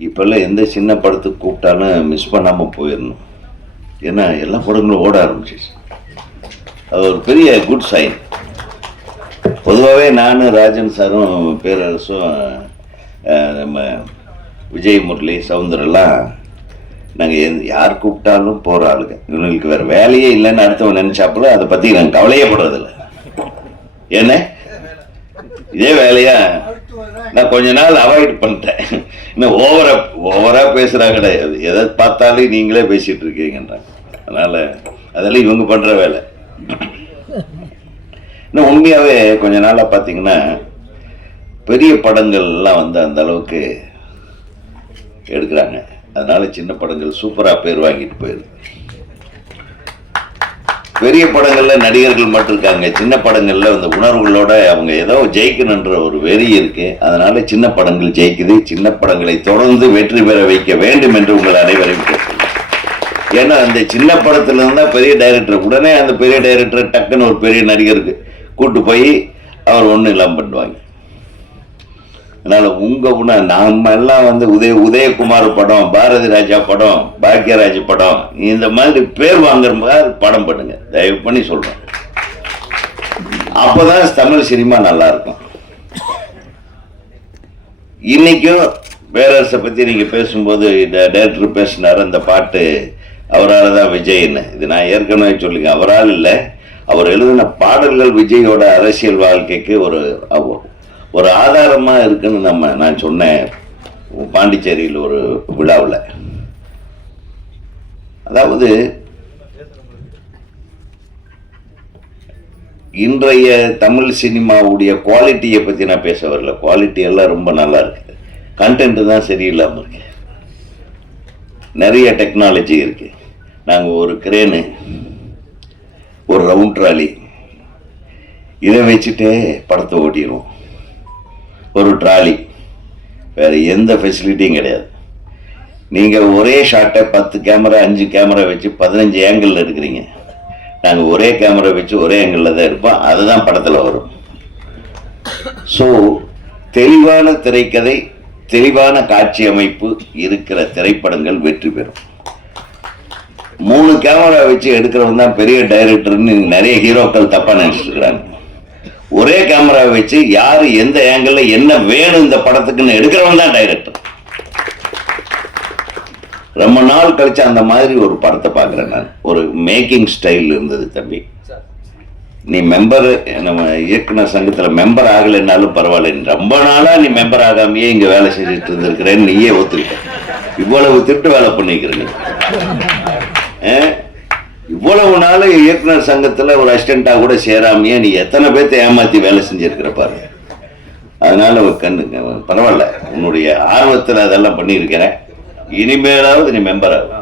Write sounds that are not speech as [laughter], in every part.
இப்போல்லாம் எந்த சின்ன படத்துக்கு கூப்பிட்டாலும் மிஸ் பண்ணாமல் போயிடணும். ஏன்னா எல்லா படங்களும் ஓட ஆரம்பிச்சிச்சு அது ஒரு பெரிய குட் சைன் பொதுவாகவே நானும் ராஜன் சாரும் பேரரசும் நம்ம விஜய் முரளி சவுந்தரெல்லாம் நாங்கள் யார் கூப்பிட்டாலும் போகிற ஆளுங்க. இவங்களுக்கு வேறு வேலையே இல்லைன்னு அடுத்தவன் நினச்சாப்புல அதை பற்றி நாங்கள் கவலையே படுறதில்லை. என்ன இதே வேலையா? நான் கொஞ்ச நாள் அவாய்ட் பண்ணிட்டேன். இன்னும் ஓவரா ஓவரா பேசுறா கிடையாது எதை பார்த்தாலும் நீங்களே பேசிட்டு இருக்கீங்கன்றாங்க. அதனால அதெல்லாம் இவங்க பண்ற வேலை. இன்னும் உண்மையாவே கொஞ்ச நாளா பார்த்தீங்கன்னா பெரிய படங்கள்லாம் வந்து அந்த அளவுக்கு எடுக்கிறாங்க. அதனால சின்ன படங்கள் சூப்பரா பேர் வாங்கிட்டு போயிருது பெரிய படங்களில் நடிகர்கள் மட்டும் இருக்காங்க. சின்ன படங்களில் அந்த உணர்வுகளோட அவங்க ஏதோ ஜெயிக்கணுன்ற ஒரு வெறி இருக்கு. அதனால சின்ன படங்கள் ஜெயிக்குது. சின்ன படங்களை தொடர்ந்து வெற்றி பெற வைக்க வேண்டும் என்று உங்கள் அனைவரையும் கேட்டுக்கொள்கிறேன். ஏன்னா அந்த சின்ன படத்துல இருந்தா பெரிய டைரக்டர் உடனே அந்த பெரிய டைரக்டர் டக்குன்னு ஒரு பெரிய நடிகருக்கு கூட்டு போய் அவர் ஒன்றும் இல்லாமல் பண்ணுவாங்க. அதனால உங்க உண நம்ம எல்லாம் வந்து உதய உதயகுமார் படம் பாரதி ராஜா படம் பாக்யராஜ் படம் இந்த மாதிரி பேர் வாங்குற மாதிரி படம் பண்ணுங்க. தயவு பண்ணி சொல்றேன். அப்பதான் தமிழ் சினிமா நல்லா இருக்கும். இன்னைக்கும் பேரரசை பத்தி நீங்க பேசும்போது இந்த டேரக்டர் பேசினார் அந்த பாட்டு அவரால் தான் விஜய்னு. இது நான் ஏற்கனவே சொல்லுங்க அவரால் இல்லை. அவர் எழுதின பாடல்கள் விஜயோட அரசியல் வாழ்க்கைக்கு ஒரு ஒரு ஆதாரமாக இருக்குன்னு நம்ம நான் சொன்னேன் பாண்டிச்சேரியில் ஒரு விழாவில். அதாவது இன்றைய தமிழ் சினிமாவுடைய குவாலிட்டியை பற்றி நான் பேச வரல. குவாலிட்டி எல்லாம் ரொம்ப நல்லா இருக்குது. கண்டென்ட்டு தான் சரியில்லாமல் இருக்கு. நிறைய டெக்னாலஜி இருக்கு. நாங்கள் ஒரு கிரேனு ஒரு ரவுண்ட் ட்ராலி இதை வச்சுட்டே படத்தை ஓட்டிடுவோம். ஒரு ட்ராலி. வேறு எந்த ஃபெசிலிட்டியும் கிடையாது. நீங்கள் ஒரே ஷாட்டை பத்து கேமரா அஞ்சு கேமரா வச்சு பதினஞ்சு ஏங்கிளில் எடுக்கிறீங்க. நாங்கள் ஒரே கேமரா வச்சு ஒரே ஏங்கிளில் தான் இருப்போம் அதுதான் படத்தில் வரும். ஸோ தெளிவான திரைக்கதை தெளிவான காட்சி அமைப்பு இருக்கிற திரைப்படங்கள் வெற்றி பெறும். மூணு கேமரா வச்சு எடுக்கிறவன் தான் பெரிய டைரக்டர்னு நிறைய ஹீரோக்கள் தப்பாக நினச்சிட்டு இருக்கிறாங்க ஒரே கேமரா வச்சு யாரு எந்த ஆங்கிள் என்ன வேணும் இந்த படத்துக்குன்னு எடுக்கிறவன் தான் டைரக்டர் ரொம்ப நாள் கழிச்சு அந்த மாதிரி ஒரு படத்தை பார்க்குறேன் நான். ஒரு மேக்கிங் ஸ்டைல் இருந்தது தம்பி. நீ மெம்பர் நம்ம இயக்குனர் சங்கத்தில் மெம்பர் ஆகலைன்னாலும் பரவாயில்ல. ரொம்ப நாளாக நீ மெம்பர் ஆகாமையே இங்கே வேலை செஞ்சுட்டு இருந்திருக்கிறேன்னு நீயே ஒத்துக்கிட்ட. இவ்வளவு திட்டு வேலை பண்ணிக்கிற நீ ஆ? இவ்வளவு நாள் இயக்குனர் சங்கத்தில் ஒரு அசிஸ்டண்ட்டாக கூட சேராமையே நீ எத்தனை பேர்த்த ஏமாற்றி வேலை செஞ்சிருக்கிற பாரு. அதனால ஒரு கண்ணு பரவாயில்ல. உன்னுடைய ஆர்வத்தில் அதெல்லாம் பண்ணியிருக்கிறேன். இனிமேலாவது நீ மெம்பர் ஆகும்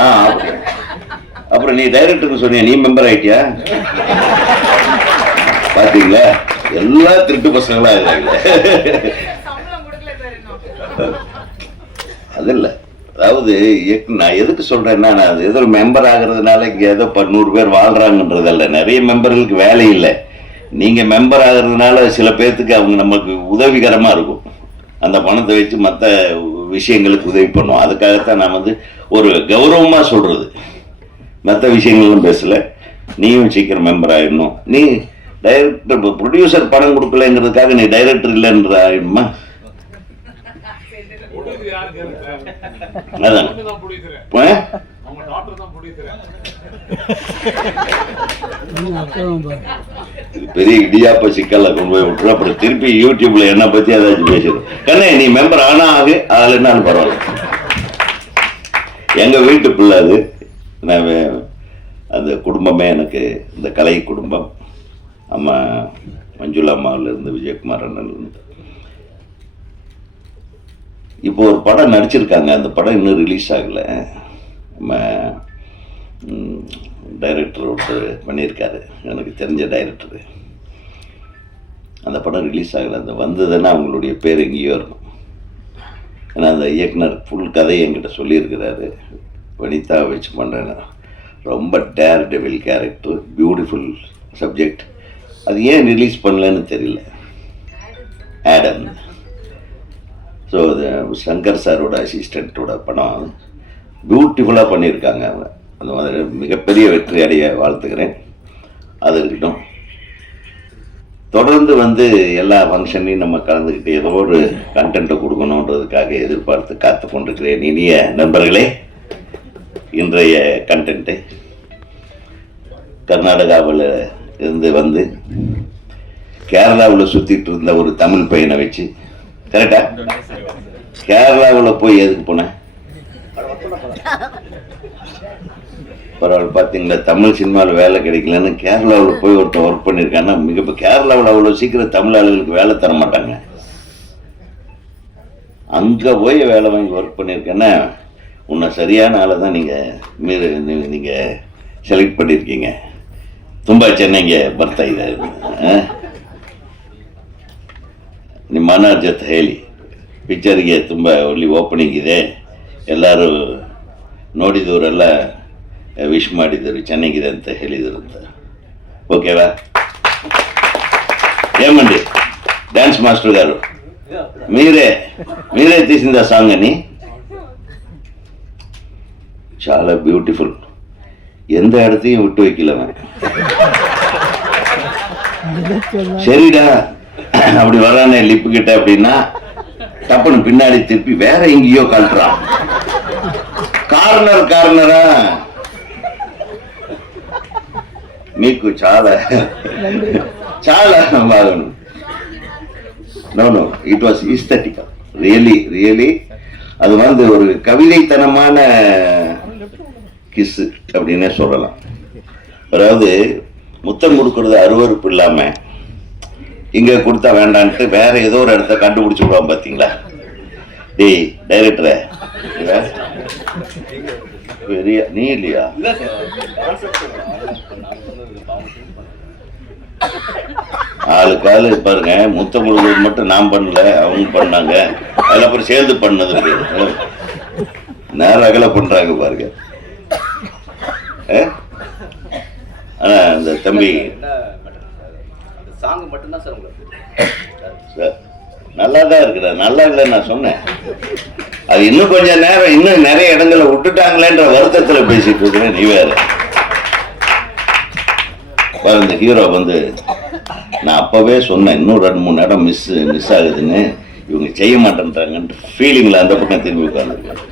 ஆ. அப்புறம் நீ டைரக்டருக்கு சொன்னியா? நீ மெம்பர் ஆயிட்டியா? பாத்தீங்களா? எல்லா திருட்டு பசங்களா இருக்காங்க. அது இல்ல. அதாவது நான் எதுக்கு சொல்றேன்னா நான் அது ஏதோ மெம்பர் ஆகிறதுனால இங்கே ஏதோ பன்னூறு நூறு பேர் வாழ்றாங்கன்றதல்ல நிறைய மெம்பர்களுக்கு வேலை இல்லை. நீங்கள் மெம்பர் ஆகுறதுனால சில பேர்த்துக்கு அவங்க நமக்கு உதவிகரமாக இருக்கும். அந்த பணத்தை வச்சு மற்ற விஷயங்களுக்கு உதவி பண்ணுவோம் அதுக்காகத்தான் நான் வந்து ஒரு கௌரவமாக சொல்கிறது மற்ற விஷயங்களும் பேசலை. நீயும் சீக்கிரம் மெம்பர் ஆகிடணும் நீ டைரக்டர் ப்ரொடியூசர் பணம் கொடுக்கலங்கிறதுக்காக நீ டைரக்டர் இல்லைன்ற ஆகிடுமா producer யாரு கேளுங்க. அதான் அவங்க தான் producer. ஆ? அவங்க daughter தான் producer. இது பெரிய இடியாப்ப சிக்கல்ல கொண்டு போய் விட்டுரும் அப்புறம் திருப்பி யூடியூப்ல என்ன பத்தி ஏதாச்சும் பேசிடும் கண்ணே நீ மெம்பர் ஆனா ஆகு அதுல என்னாலும் பரவாயில்ல. எங்க வீட்டு பிள்ளை அது. நான் அந்த குடும்பமே எனக்கு இந்த கலை குடும்பம். அம்மா மஞ்சுளா அம்மாவில இருந்து விஜயகுமார் அண்ணன்ல இருந்து இப்போ ஒரு படம் நடிச்சிருக்காங்க. அந்த படம் இன்னும் ரிலீஸ் ஆகலை. நம்ம டைரக்டர் ஒருத்தர் பண்ணியிருக்காரு. எனக்கு தெரிஞ்ச டைரக்டரு அந்த படம் ரிலீஸ் ஆகலை. அந்த வந்ததுன்னா அவங்களுடைய பேர் எங்கேயோ இருக்கும். ஏன்னா அந்த இயக்குனர் ஃபுல் கதையை என்கிட்ட சொல்லியிருக்கிறாரு. வனிதா வச்சு பண்ணுறேன்னா ரொம்ப dare devil character beautiful subject அது ஏன் ரிலீஸ் பண்ணலன்னு தெரியல. ஆடம் ஸோ சங்கர் சாரோட அசிஸ்டண்ட்டோட படம் பியூட்டிஃபுல்லாக பண்ணியிருக்காங்க அவங்க. அந்த மாதிரி மிகப்பெரிய வெற்றி அடைய வாழ்த்துக்கிறேன் அது இருக்கட்டும். தொடர்ந்து வந்து எல்லா ஃபங்க்ஷன்லையும் நம்ம கலந்துக்கிட்டு ஏதோ ஒரு கண்டென்ட்டை கொடுக்கணுன்றதுக்காக எதிர்பார்த்து காத்து கொண்டிருக்கிறேன் இனிய நண்பர்களே. இன்றைய கண்டென்ட்டை கர்நாடகாவில் இருந்து வந்து கேரளாவில் சுற்றிட்டு இருந்த ஒரு தமிழ் பையனை வச்சு கரெக்டா கேரளாவில் போய் எதுக்கு போனேன் பரவாயில்ல பார்த்தீங்களா தமிழ் சினிமாவில் வேலை கிடைக்கலன்னு கேரளாவில் போய் ஒருத்தன் ஒர்க் பண்ணியிருக்கான்னா மிக இப்போ கேரளாவில் அவ்வளோ சீக்கிரம் தமிழ் ஆளுகளுக்கு வேலை தர மாட்டாங்க அங்கே போய் வேலை வாங்கி ஒர்க் பண்ணியிருக்கேன்னா உன்னை சரியான ஆளை தான் நீங்கள் மீது நீங்கள் செலக்ட் பண்ணியிருக்கீங்க ತುಂಬ ಚೆನ್ನಾಗಿ ಬರ್ತಾ ಇದೆ ಆ? ನಿಮ್ಮ ಅಣ್ಣ ಜೊತೆ ಹೇಳಿ. ಪಿಕ್ಚರ್ಗೆ ತುಂಬ ಒಳ್ಳೆ ಓಪನಿಂಗ್ ಇದೆ. ಎಲ್ಲರೂ ನೋಡಿದವರೆಲ್ಲ ವಿಶ್ ಮಾಡಿದ್ದರು ಚೆನ್ನಾಗಿದೆ ಅಂತ ಹೇಳಿದರು ಅಂತ. ಓಕೆವಾ ಏಮಂಡಿ ಡ್ಯಾನ್ಸ್ ಮಾಸ್ಟರ್ ಗಾರು. ಮೀರೆ ಮೀರೆ ತೀಸಿಂದ ಸಾಂಗ್ ನೀ? ಚಾಲಾ ಬ್ಯೂಟಿಫುಲ್ ಎಂದ ಆಡ್ತೀವಿ ಹುಟ್ಟು ಹೋಯ್ಕಿಲ್ಲ ಮನೆ. ಶರೀರ சரிடா அப்படி வரானே லிப்பு கிட்ட அப்படின்னா டப்புன்னு பின்னாடி திருப்பி வேற எங்கேயோ கழட்டுறான் కార్నర్ కార్నరా మీకు చాలా చాలా బాగుంది no no it was aesthetical really really அது வந்து ஒரு கவிதைத்தனமான கிஸ்ஸு அப்படின்னே சொல்லலாம் அதாவது முத்தம் கொடுக்கறது அருவருப்பு இல்லாம இங்கே கொடுத்தா வேண்டான்ட்டு வேற ஏதோ ஒரு இடத்த கண்டுபிடிச்சி விடுவான் பார்த்தீங்களா டேய் டைரக்டரே பெரிய நீ இல்லையா? ஆளு காலு பாருங்க. முத்தம் கொடுக்கறது மட்டும் நான் பண்ணல அவங்க பண்ணாங்க. அதில் அப்புறம் சேர்ந்து பண்ணது நேரம் அகல பண்றாங்க பாருங்க. ஆனா இந்த தம்பி சாங் மட்டும்தான் சார் உங்களுக்கு. நல்லா தான் இருக்கிற நல்லா இல்லை நான் சொன்னேன். அது இன்னும் கொஞ்சம் நேரம் இன்னும் நிறைய இடங்களை விட்டுட்டாங்களேன்ற வருத்தத்தில் பேசிட்டு இருக்கிறேன். நீ வேற. இந்த ஹீரோ வந்து நான் அப்போவே சொன்னேன் இன்னும் ரெண்டு மூணு இடம் மிஸ் மிஸ் ஆகுதுன்னு. இவங்க செய்ய மாட்டேன்றாங்கன்ட்டு ஃபீலிங்கில் அந்த பக்கம் திரும்பி உட்காந்துருக்காங்க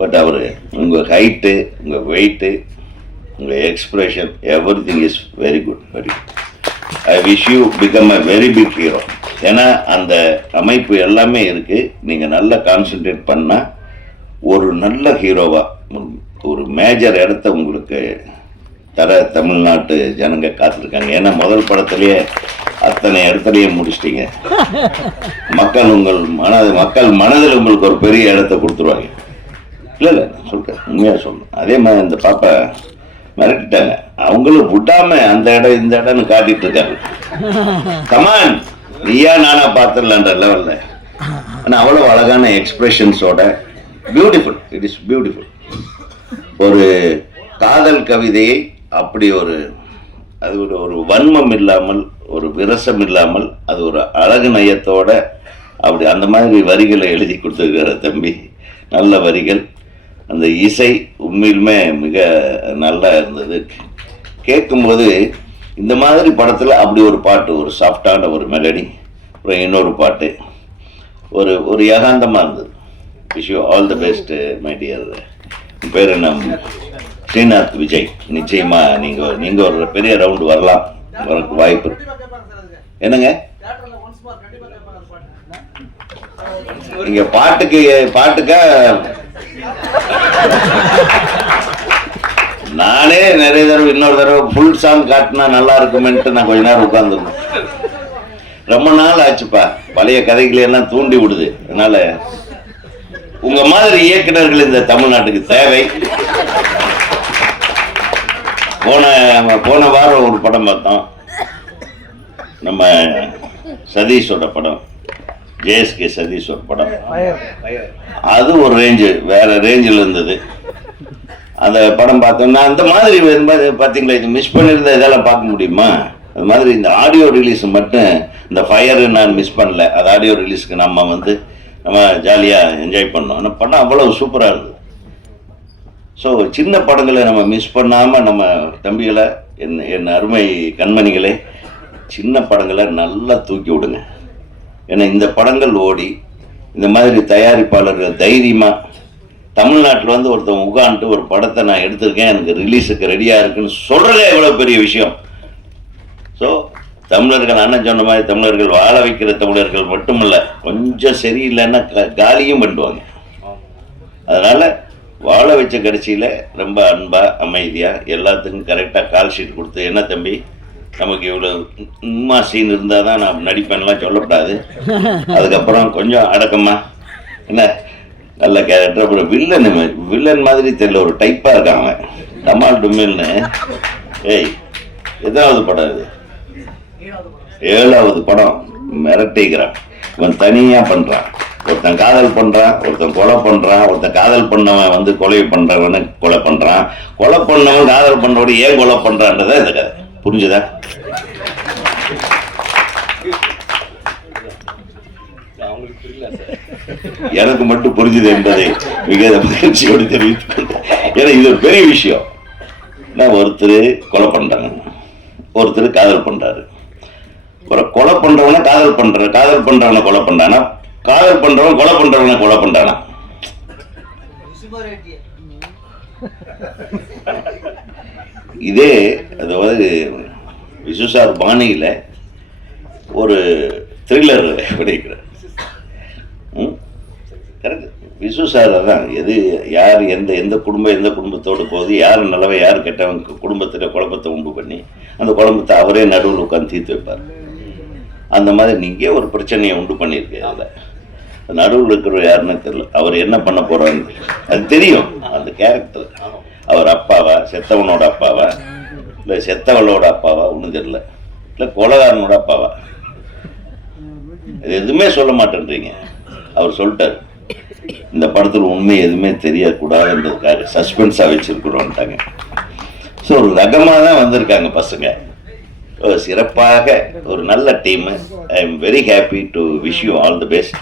பட் அவர் உங்கள் ஹைட்டு உங்கள் வெயிட்டு உங்கள் expression everything is very good very I wish you become a very big hero ஏன்னா அந்த அமைப்பு எல்லாமே இருக்குது நீங்கள் நல்லா கான்சென்ட்ரேட் பண்ணால் ஒரு நல்ல ஹீரோவாக ஒரு மேஜர் இடத்த உங்களுக்கு தர தமிழ்நாட்டு ஜனங்க காத்திருக்காங்க. ஏன்னா முதல் படத்துலேயே அத்தனை இடத்துலையும் முடிச்சிட்டீங்க. மக்கள் உங்கள் மன மக்கள் மனதில் உங்களுக்கு ஒரு பெரிய இடத்த கொடுத்துருவாங்க. இல்லை இல்லை சொல்கிறேன் உண்மையாக சொல்லணும் அதே மாதிரி இந்த பாப்பா மிரட்டிட்டாங்க. அவங்களும் விடாம அந்த இடம் இந்த இடம்னு காட்டிட்டு இருக்காங்க. கமான் நீயா நானா பார்த்துடலான்ற லெவலில் ஆனால் அவ்வளோ அழகான எக்ஸ்பிரஷன்ஸோட பியூட்டிஃபுல் இட் இஸ் பியூட்டிஃபுல் ஒரு காதல் கவிதையை அப்படி ஒரு அது ஒரு ஒரு வன்மம் இல்லாமல் ஒரு விரசம் இல்லாமல் அது ஒரு அழகு நயத்தோட அப்படி அந்த மாதிரி வரிகளை எழுதி கொடுத்துருக்கிற தம்பி. நல்ல வரிகள். அந்த இசை உண்மையிலுமே மிக நல்லா இருந்தது. கேட்கும்போது இந்த மாதிரி படத்தில் அப்படி ஒரு பாட்டு ஒரு சாஃப்டான ஒரு மெலடி அப்புறம் இன்னொரு பாட்டு. ஒரு ஒரு யகாந்தமாக இருந்தது. Wish you all the best my dear பேர் என்ன? ஸ்ரீநாத் விஜய். நிச்சயமாக நீங்கள் நீங்கள் ஒரு பெரிய ரவுண்டு வரலாம். வரக்கு வாய்ப்பு என்னங்க? நீங்கள் பாட்டுக்கு பாட்டுக்கா நானே நிறைய தடவை இன்னொரு தடவை ஃபுல் சாங் காட்டினா நல்லா இருக்குமென்ட்டு நான் கொஞ்ச நேரம் உட்காந்துருந்தேன் ரொம்ப நாள் ஆச்சுப்பா. பழைய கதைகளை எல்லாம் தூண்டி விடுது. அதனால உங்க மாதிரி இயக்குனர்கள் இந்த தமிழ்நாட்டுக்கு தேவை. போன போன வாரம் ஒரு படம் பார்த்தோம். நம்ம சதீஷோட படம். ஜேஎஸ்கே சதீஷோட படம். அது ஒரு ரேஞ்சு வேற ரேஞ்சில் இருந்தது. அந்த படம் பார்த்தோம்னா அந்த மாதிரி பார்த்தீங்களா இது மிஸ் பண்ணியிருந்தா இதெல்லாம் பார்க்க முடியுமா? அது மாதிரி இந்த ஆடியோ ரிலீஸ் மட்டும் இந்த ஃபயர் நான் மிஸ் பண்ணல. அது ஆடியோ ரிலீஸ்க்கு நம்ம வந்து நம்ம ஜாலியாக என்ஜாய் பண்ணோம். ஆனால் படம் அவ்வளவு சூப்பராக இருந்தது. ஸோ சின்ன படங்களை நம்ம மிஸ் பண்ணாமல் நம்ம தம்பிகளை என் என் அருமை கண்மணிகளே சின்ன படங்களை நல்லா தூக்கி விடுங்க. ஏன்னா இந்த படங்கள் ஓடி இந்த மாதிரி தயாரிப்பாளர்கள் தைரியமாக தமிழ்நாட்டில் வந்து ஒருத்தன் உட்காந்துட்டு ஒரு படத்தை நான் எடுத்திருக்கேன் எனக்கு ரிலீஸுக்கு ரெடியாக இருக்குன்னு சொல்கிறதே எவ்வளோ பெரிய விஷயம். ஸோ தமிழர்கள் அண்ணன் சொன்ன மாதிரி தமிழர்கள் வாழ வைக்கிற தமிழர்கள் மட்டுமல்ல கொஞ்சம் சரியில்லைன்னா க- காலியும் பண்ணுவாங்க அதனால் வாழ வச்ச கடைசியில் ரொம்ப அன்பாக அமைதியாக எல்லாத்துக்கும் கரெக்டாக கால் ஷீட் கொடுத்து என்ன தம்பி நமக்கு இவ்வளோ உம்மா சீன் இருந்தால் தான் நான் நடிப்பேன்லாம் சொல்லக்கூடாது அதுக்கப்புறம் கொஞ்சம் அடக்கமா என்ன? நல்ல கேரக்டர் அப்புறம் வில்லன் வில்லன் மாதிரி தெரியல ஒரு டைப்பாக இருக்காங்க டமால் டுமில்னு ஏய் எதாவது படம் இது. ஏழாவது படம் மிரட்டிக்கிறான். இவன் தனியா பண்றான். ஒருத்தன் காதல் பண்றான் ஒருத்தன் கொலை பண்றான் ஒருத்தன் காதல் பண்ணவன் வந்து கொலை பண்றவன கொலை பண்றான். கொலை பண்ணவன் காதல் பண்ணவன் ஏன் கொலை பண்ணுறான்றதான் இந்த கதை. புரிஞ்சுதா? எனக்கு மட்டும் புரிஞ்சுது என்பதை மிக மகிழ்ச்சியோடு தெரிவித்து ஏன்னா இது ஒரு பெரிய விஷயம். நான் ஒருத்தர் கொலை பண்றாங்க. ஒருத்தர் காதல் பண்றாரு. ஒரு கொலை பண்றவன காதல் பண்ற காதல் பண்றவனை கொலை பண்றானா? காதல் பண்றவன் கொலை பண்றவனை கொலை பண்றானா? இதே அதாவது விசுசார் பாணியில் ஒரு த்ரில்லர் [laughs] படிக்கிறார் கரெக்ட். விசு சார் அதான் எது யார் எந்த எந்த குடும்பம் எந்த குடும்பத்தோடு போகுது யார் நல்லவன் யார் கெட்டவன் குடும்பத்தில் குழப்பத்தை உண்டு பண்ணி அந்த குழம்பத்தை அவரே நடுவில் உட்காந்து தீர்த்து வைப்பார். அந்த மாதிரி நீங்கள் ஒரு பிரச்சனையை உண்டு பண்ணியிருக்கீங்க அதில். நடுவில் இருக்கிறவர் யாருன்னு தெரியல. அவர் என்ன பண்ண போறாருன்னு அது தெரியும். அந்த கேரக்டர் அவர் அப்பாவா? செத்தவனோட அப்பாவா? இல்லை செத்தவளோட அப்பாவா? ஒன்றும் தெரியல. இல்லை கொலகாரனோட அப்பாவா? இது எதுவுமே சொல்ல மாட்டேன்றீங்க. அவர் சொல்லிட்டார். இந்த படத்தில் உண்மை எதுவுமே தெரியக்கூடாதுன்றதுக்காக சஸ்பென்ஸாக வச்சிருக்கிறோன்ட்டாங்க ஸோ ஒரு ரகமாக தான் வந்திருக்காங்க பசங்க. ஒரு சிறப்பாக ஒரு நல்ல team I am very happy to wish you all the best